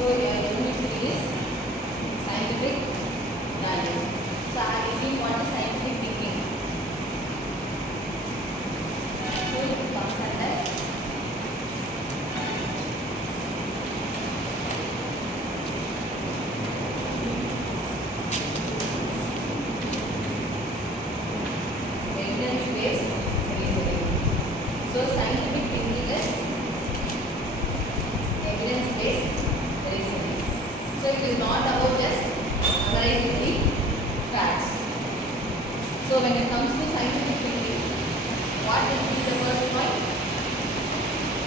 So your unit 3 is scientific values. So I see what is scientific thinking. So it comes under evidence-based reasoning. So scientific thinking is evidence-based reasoning. So it is not about just analyzing the facts. So when it comes to scientific thinking, what will be the first point?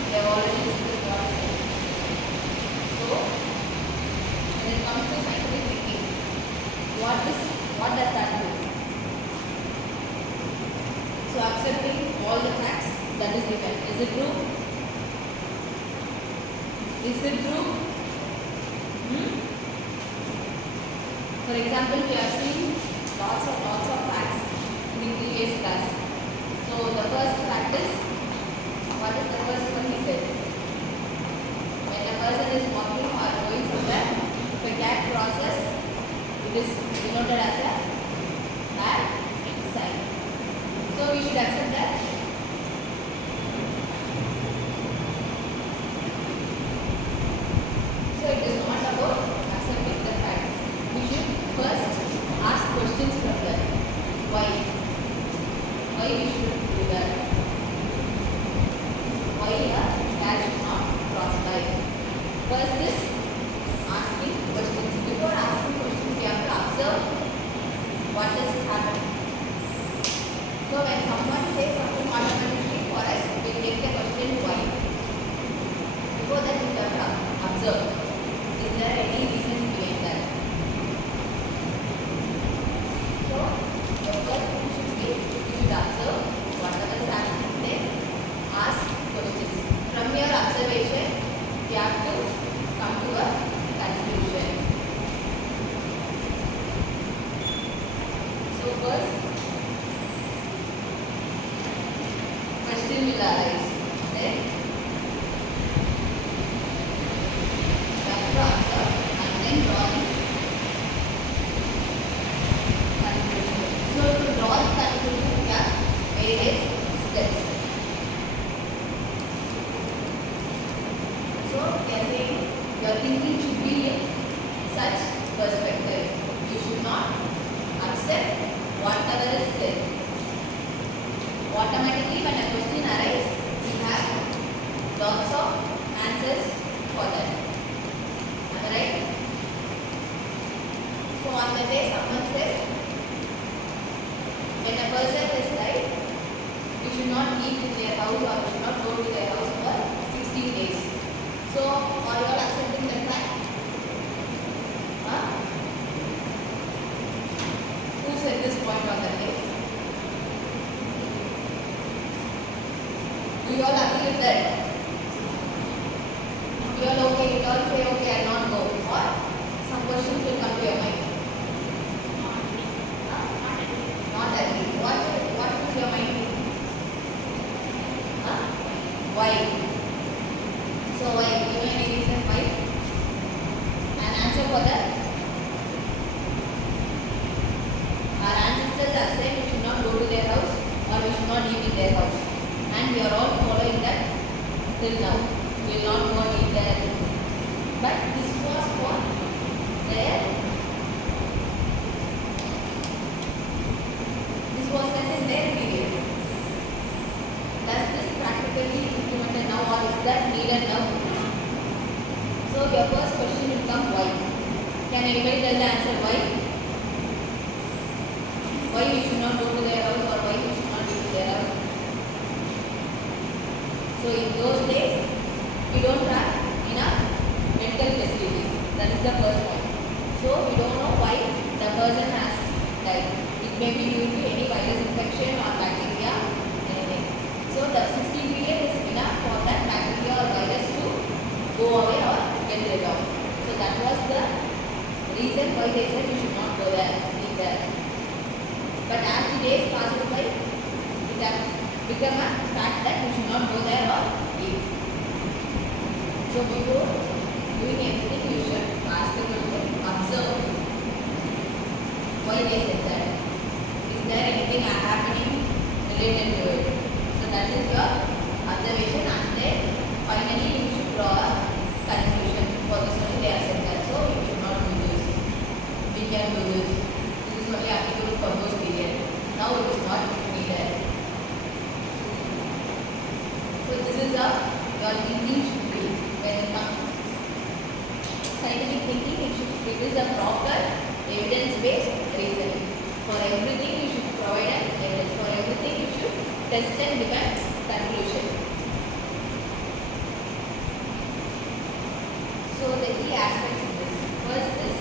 We have already discussed what is it. So when it comes to scientific thinking, what does that do? So accepting all the facts that is given. Is it true? Is it true? For example, we have seen lots of facts in the previous class. So the first fact is, what is the first one he said? When a person is walking or going somewhere, if a cat crosses, it is denoted as a bad sign. So we should accept that. So it is not about accepting the facts. We should first ask questions from that. Why? Why we should do that? Why a cat should not cross by? First is asking questions. Before asking questions, we have to observe what is happening. So when someone says something automatically for us, we take the question why. Before that, we have to observe. Is there any reason behind that? So the first thing should be, we should observe whatever is happening, then ask questions. From your observation, we have to come to a conclusion. So first, question will arise. Then you have to answer and then draw the conclusion. So to draw the conclusion, we have various steps. So we are saying your thinking should be in such perspective. You should not accept whatever is said. Automatically, when a question arises, we have lots of answers for that. Am I right? So on the day someone says, when a person is right, you should not eat in their house or you should not go to their house for 16 days. So are you all accepting that fact? Huh? Who said this point on that day? Do you all agree with that? You all okay? You all say okay, I will not go. Or some questions will come to your mind. Not agree. What will your mind think? Huh? Why? So why? Do you know any reason why? An answer for that? Our ancestors are saying we should not go to their house or we should not eat in their house. And we are all following that till now. We will not go and eat there. But this was for their, this was set in their period. Does this practically implemented now or is that needed now? So your first question will come why. Can anybody tell the answer why? Why we should not go to their house or why we should not eat in their house? So in those days, we don't have enough medical facilities. That is the first point. So we don't know why the person has died. It may be due to any virus infection or bacteria, anything. So the 16 period is enough for that bacteria or virus to go away or get rid of. So that was the reason why they said we should not go there, eat there. But as the days passed by, it has become a fact that we should not go there or eat. So before doing everything, we should applicable to observe. Why they said that? Is there anything happening related to it? So that is your observation, and then finally you should draw a conclusion. For this only they have said that. So you should not do this. We can do this. This is only applicable for those period. Now it is not needed. So this is your thinking should be when it comes to scientific thinking. It is a proper evidence-based reasoning. For everything you should provide an evidence. For everything you should test and give a conclusion. So the key aspects of this. First is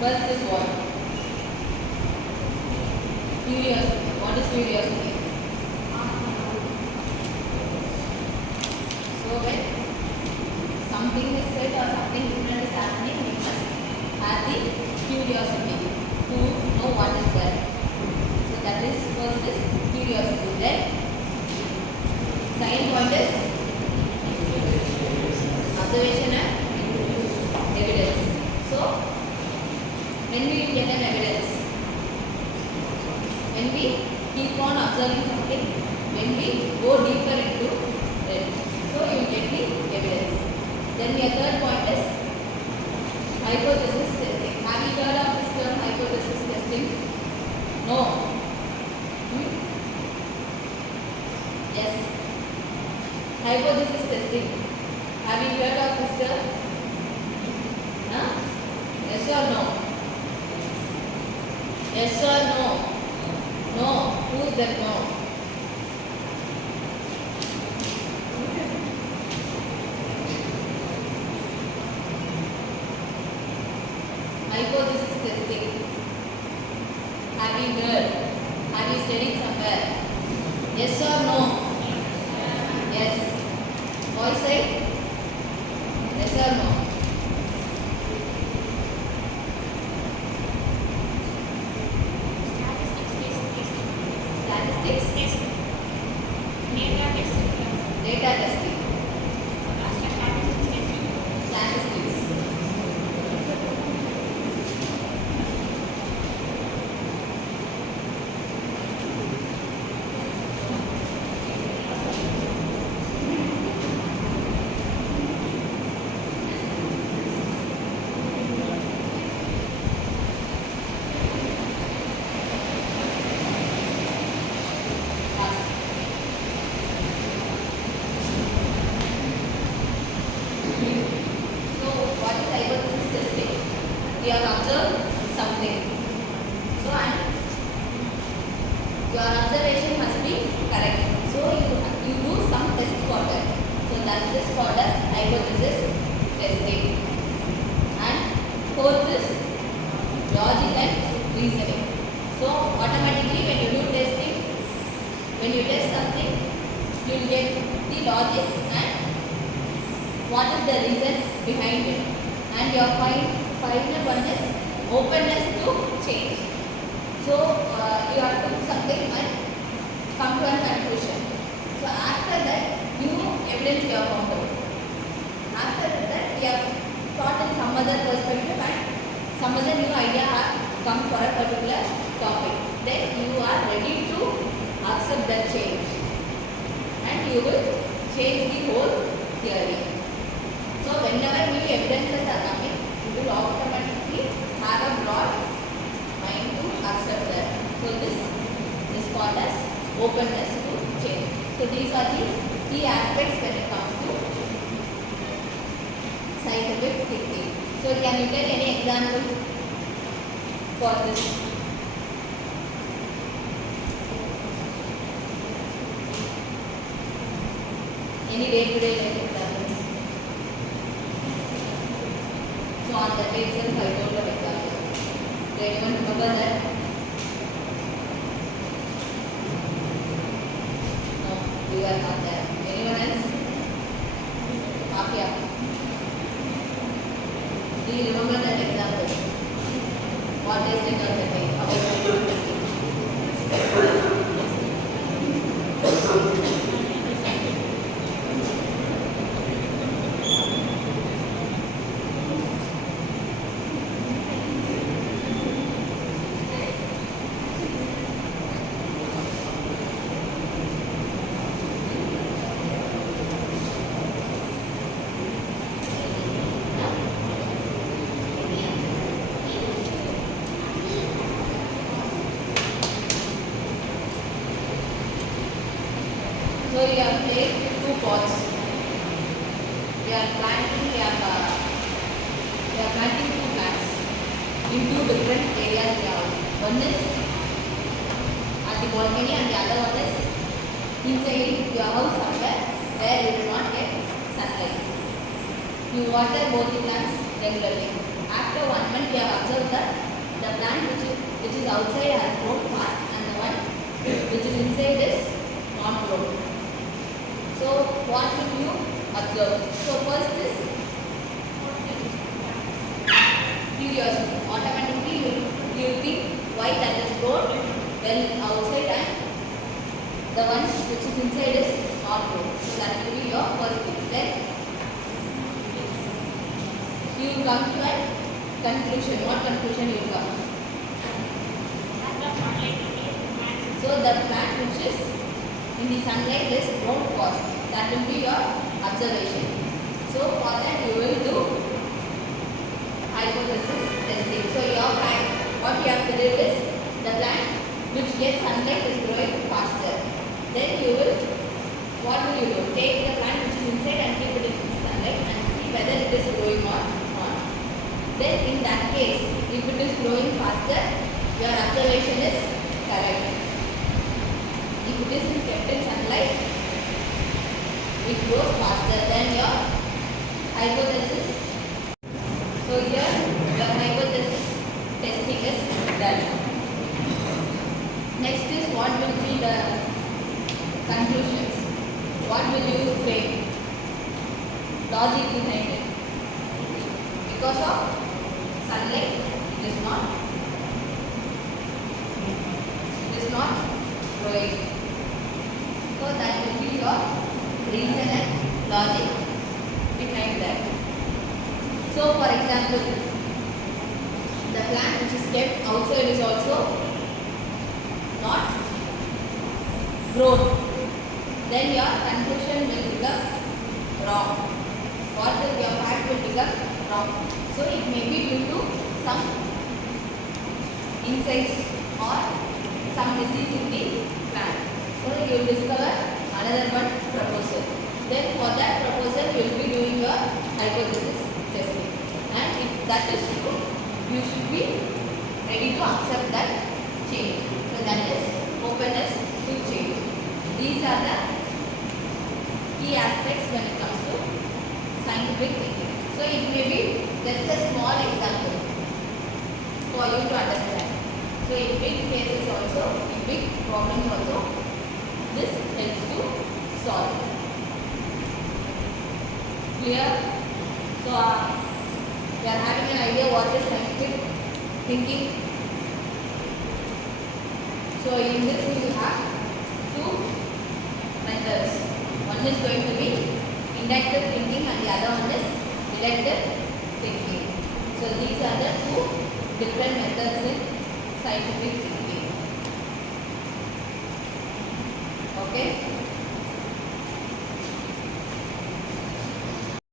first is what? Curiosity. What is curiosity? So when something is said or something different is happening, we must have the curiosity to know what is that. So that is first is curiosity. Then second point is observation and evidence. So when we get an evidence, when we keep on observing something, when we go deeper into it, so you will get the evidence. Then the third point is hypothesis testing. Have you heard of this term, hypothesis testing? No. Yes. Hypothesis testing. Have you heard of this term? Huh? Yes or no? Yes or no? No. Who is that no? Hypothesis testing. Have you heard? Have you studied somewhere? Yes or no? Yes. All say yes or no? Statistics? Data testing. Statistics. We have observed something. So and your observation must be correct. So you do some test for that. So that is called as hypothesis testing. And fourth is logic and reasoning. So automatically when you do testing, when you test something, you will get the logic and what is the reason behind it. And your final one is openness to change. So you have to do something and come to a conclusion. So after that, new evidence you have found out. After that, you have thought in some other perspective and some other new idea have come for a particular topic. Then you are ready to accept that change, and you will change the whole theory. whenever new evidences are coming, you will automatically have a broad mind to accept that. So this is called as openness to change. So these are the key aspects when it comes to scientific thinking. So can you tell any example for this? Any day-to-day life examples? So on that day itself I told an example. Do anyone remember that? No, you are not there. Anyone else? Mafia. Do you remember that example? What is it on the day? So you have placed two pots. We are planting two plants in two different areas in the house. One is at the balcony and the other one is inside your house somewhere where you do not get sunlight. You water both the plants regularly. After 1 month, you have observed that the plant which is outside has grown fast and the one which is inside is not grown. So what will you observe? So first is curiosity. Automatically you will think why that is grown well outside and the one which is inside is not grown. So that will be your first thing. Then you will come to a conclusion. What conclusion you will come? So the plant which is in the sunlight is grown fast. That will be your observation. So for that you will do hypothesis testing. So your plant, what you have to do is the plant which gets sunlight is growing faster. Then you will, what will you do? Take the plant which is inside and keep it in sunlight and see whether it is growing or not. Then in that case, if it is growing faster, your observation is correct. If it is kept in sunlight, it grows faster than your hypothesis. So here your hypothesis testing is done. Next is what will be the conclusions. What will you frame? Logic behind it. Because of sunlight, it is not growing. So that will be your reason and logic behind that. So for example, the plant which is kept outside is also not grown. Then your conclusion will become wrong. What will your fact will become wrong. So it may be due to some insects or some disease in the plant. So you will discover another one proposal. Then for that proposal you will be doing your hypothesis testing. And if that is true, you should be ready to accept that change. So that is openness to change. These are the key aspects when it comes to scientific thinking. So it may be just a small example for you to understand. So in big cases also, in big problems also, this helps to solve. Clear? So we are having an idea what is scientific thinking. So in this you have two methods. One is going to be inductive thinking and the other one is deductive thinking. So these are the two different methods in scientific thinking. Okay.